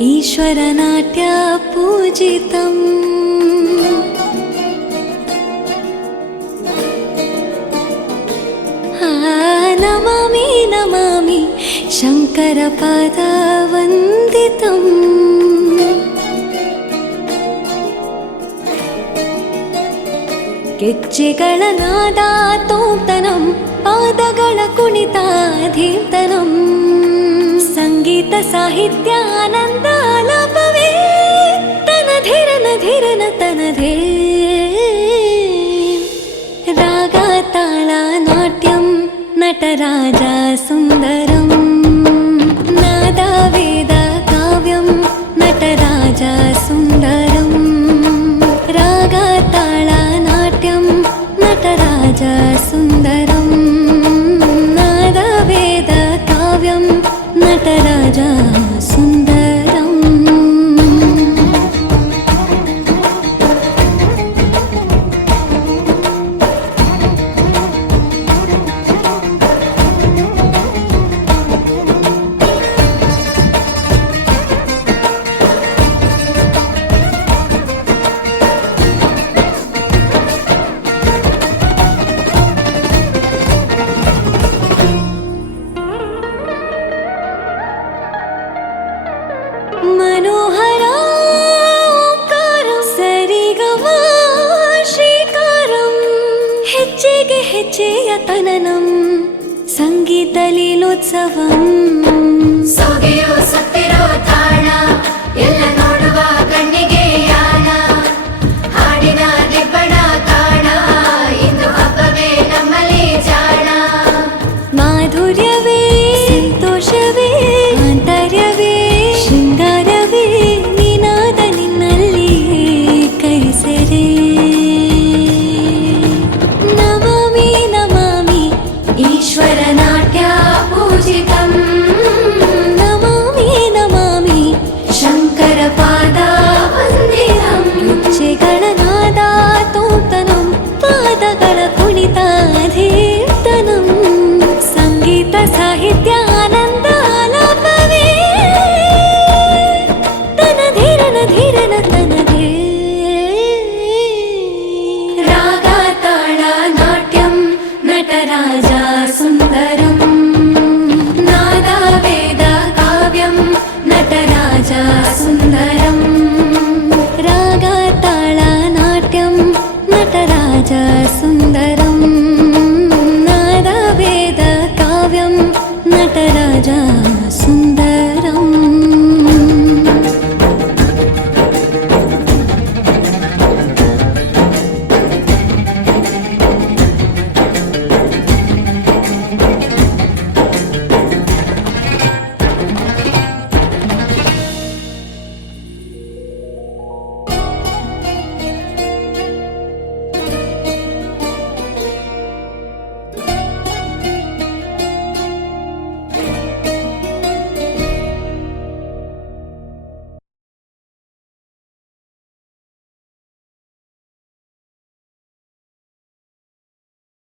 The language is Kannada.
ईश्वरनाट्य पूजितम् नमामि नमामि शङ्करपादवन्दितम् ಗೆಜ್ಜೆಗಳ ನಾದ ತೋಂತನಂ ಪಾದಗಳ ಕುಣಿತಾಧೀರ್ತನಂ ಸಂಗೀತ ಸಾಹಿತ್ಯ ಆನಂದ ಆಲಾಪವೇ ತನಧಿರನ ಧಿರನ ತನಧೇ ರಾಗ ತಾಳ ನಾಟ್ಯಂ ನಟರಾಜ ಸುಂದರಂ ನಾದ ವೇದ ಕಾವ್ಯಂ ನಟರಾಜ ಸುಂದರಂ ರಾಗ ತಾಳ ನಾಟ್ಯಂ ನಟರಾಜ ಸುಂದರಂ ನಾದ ವೇದ ಕಾವ್ಯಂ ನಟರಾಜ ಸುಂದರಂ मनोहर ओंकारं सरिगमा श्रीकारं ಹೆಜ್ಜೆಗೆ ಹೆಜ್ಜೆಯ ತನನಂ ಸಂಗೀತ ಲೀಲೋತ್ಸವಂ ಸೊಗೆಯೋ ಸತ್ತಿರೋ ತಾಣ ಎಲ್ಲ ನೋಡುವ ಕಣ್ಣಿಗೆ ಯಾನ ಹಾಡಿನ ದಿಬ್ಬಣ ಕಾಣ ಇಂದು ಹಬ್ಬವೇ ನಮ್ಮಲ್ಲಿ ಜಾಣ ಮಾಧುರ್ಯವೇ ಸಂತೋಷವೇ ಆಂತರ್ಯವೇ ಶೃಂಗಾರವೇ ನಿನಾದ ನಿನ್ನಲ್ಲಿ ಕೈಸೆರೆ ನಮಾಮಿ ನಮಾಮಿ ಈಶ್ವರನಾಟ್ಯ ಪೂಜಿತಂ ನಮಾಮಿ ನಮಾಮಿ ಶಂಕರ ಪಾದ ವಂದಿತಂ ಗೆಜ್ಜೆಗಳ ನಾದ ತೋಂತನಂ ಪಾದಗಳ ಕುಣಿತಾಧೀರ್ತನಂ ಸಂಗೀತ ಸಾಹಿತ್ಯ ಆನಂದ ಆಲಾಪವೇ ತನಧಿರನ ಧಿರನ ತನಧೇ ರಾಗ ತಾಳ ನಾಟ್ಯಂ ನಟರಾಜ ಸುಂದರಂ ನಾದ ವೇದ ಕಾವ್ಯಂ ನಟರಾಜ ಸುಂದರಂ ರಾಗ ತಾಳ ನಾಟ್ಯಂ ನಟರಾಜ ಸುಂದರಂ